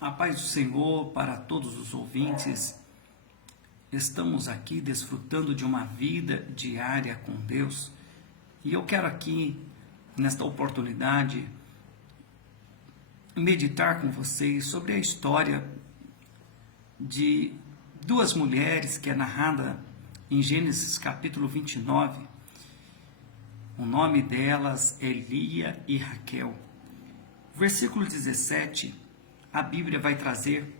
A paz do Senhor para todos os ouvintes. Estamos aqui desfrutando de uma vida diária com Deus. E eu quero aqui, nesta oportunidade, meditar com vocês sobre a história de duas mulheres que é narrada em Gênesis capítulo 29. O nome delas é Lia e Raquel. Versículo 17, a Bíblia vai trazer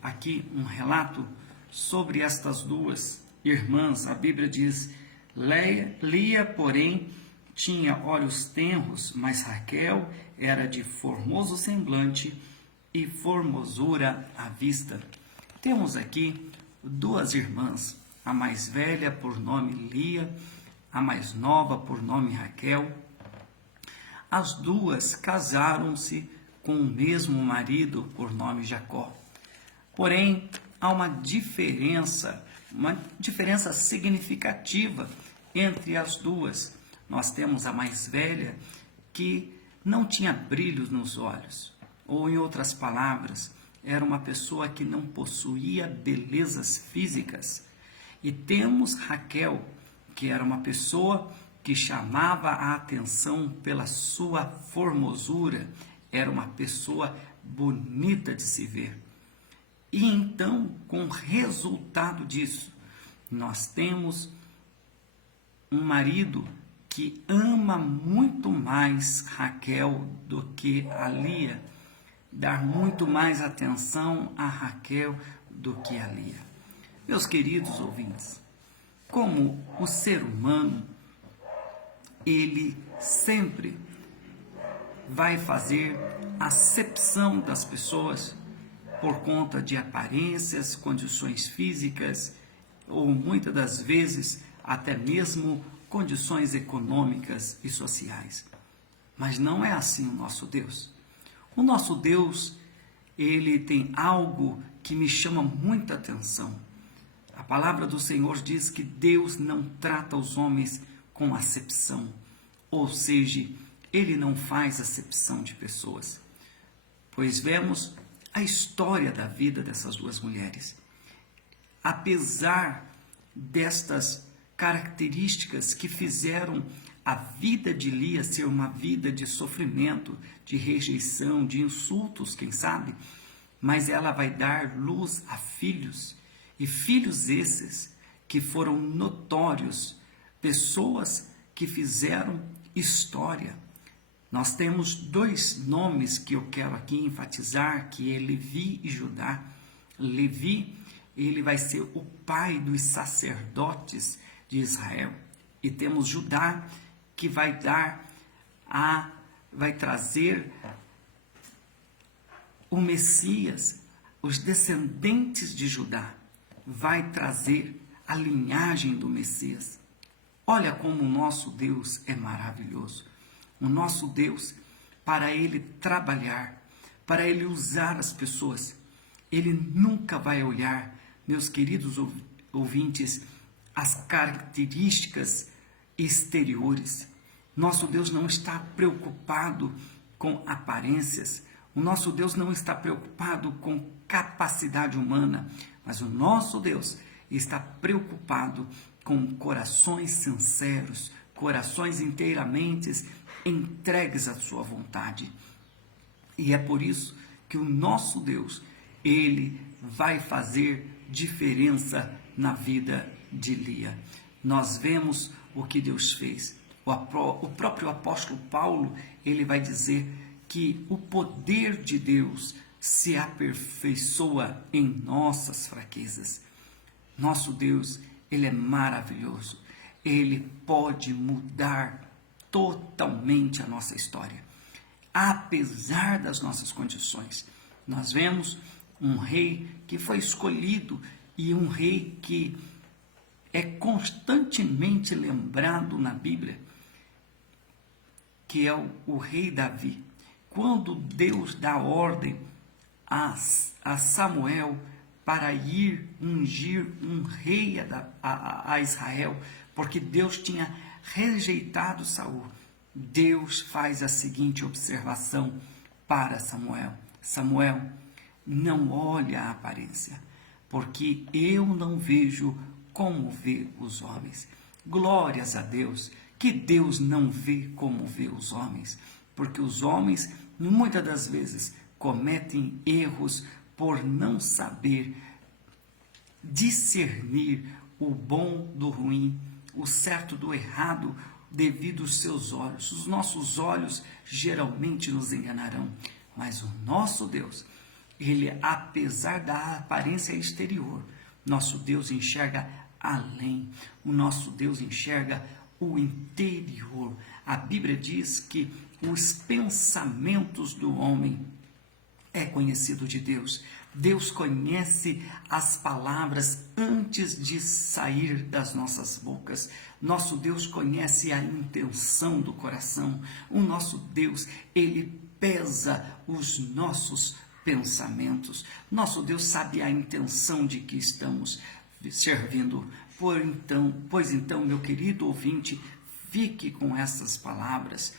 aqui um relato sobre estas duas irmãs. A Bíblia diz: Lia, porém, tinha olhos tenros, mas Raquel era de formoso semblante e formosura à vista. Temos aqui duas irmãs, a mais velha por nome Lia, a mais nova por nome Raquel. As duas casaram-se com o mesmo marido por nome Jacó. Porém, há uma diferença significativa entre as duas. Nós temos a mais velha que não tinha brilhos nos olhos, ou em outras palavras, era uma pessoa que não possuía belezas físicas. E temos Raquel, que era uma pessoa que chamava a atenção pela sua formosura, era uma pessoa bonita de se ver. E então, com resultado disso, nós temos um marido que ama muito mais Raquel do que a Lia, dar muito mais atenção a Raquel do que a Lia. Meus queridos ouvintes, como o ser humano, ele sempre vai fazer acepção das pessoas por conta de aparências, condições físicas ou muitas das vezes até mesmo condições econômicas e sociais. Mas não é assim o nosso Deus. O nosso Deus, ele tem algo que me chama muita atenção. A palavra do Senhor diz que Deus não trata os homens com acepção, ou seja, ele não faz acepção de pessoas. Pois vemos a história da vida dessas duas mulheres. Apesar destas características que fizeram a vida de Lia ser uma vida de sofrimento, de rejeição, de insultos, quem sabe, mas ela vai dar luz a filhos, e filhos esses que foram notórios, pessoas que fizeram história. Nós temos dois nomes que eu quero aqui enfatizar, que é Levi e Judá. Levi, ele vai ser o pai dos sacerdotes de Israel. E temos Judá, que vai trazer o Messias, os descendentes de Judá, vai trazer a linhagem do Messias. Olha como o nosso Deus é maravilhoso. O nosso Deus, para Ele trabalhar, para Ele usar as pessoas, Ele nunca vai olhar, meus queridos ouvintes, as características exteriores. Nosso Deus não está preocupado com aparências. O nosso Deus não está preocupado com capacidade humana, mas o nosso Deus está preocupado com corações sinceros, corações inteiramente entregues à sua vontade. E é por isso que o nosso Deus, ele vai fazer diferença na vida de Lia. Nós vemos o que Deus fez. O próprio apóstolo Paulo, ele vai dizer que o poder de Deus se aperfeiçoa em nossas fraquezas. Nosso Deus, ele é maravilhoso. Ele pode mudar totalmente a nossa história, apesar das nossas condições. Nós vemos um rei que foi escolhido e um rei que é constantemente lembrado na Bíblia, que é o rei Davi. Quando Deus dá ordem a Samuel para ir ungir um rei a Israel, porque Deus tinha rejeitado Saul, Deus faz a seguinte observação para Samuel: Samuel, não olhe a aparência, porque eu não vejo como vê os homens. Glórias a Deus, que Deus não vê como vê os homens, porque os homens, muitas das vezes, cometem erros por não saber discernir o bom do ruim, o certo do errado, devido aos seus olhos. Os nossos olhos geralmente nos enganarão, mas o nosso Deus, ele, apesar da aparência exterior, nosso Deus enxerga além, o nosso Deus enxerga o interior. A Bíblia diz que os pensamentos do homem é conhecido de Deus. Deus conhece as palavras antes de sair das nossas bocas. Nosso Deus conhece a intenção do coração. O nosso Deus, ele pesa os nossos pensamentos. Nosso Deus sabe a intenção de que estamos servindo. Pois então, meu querido ouvinte, fique com essas palavras.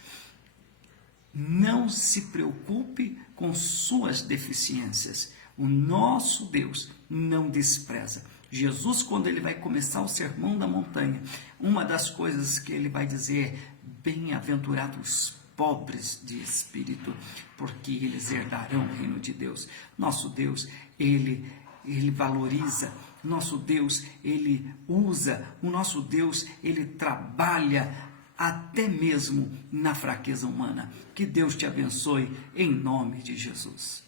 Não se preocupe com suas deficiências. O nosso Deus não despreza. Jesus, quando ele vai começar o Sermão da Montanha, uma das coisas que ele vai dizer é: bem-aventurados os pobres de espírito, porque eles herdarão o reino de Deus. Nosso Deus, ele valoriza. Nosso Deus, ele usa. O nosso Deus, ele trabalha até mesmo na fraqueza humana. Que Deus te abençoe em nome de Jesus.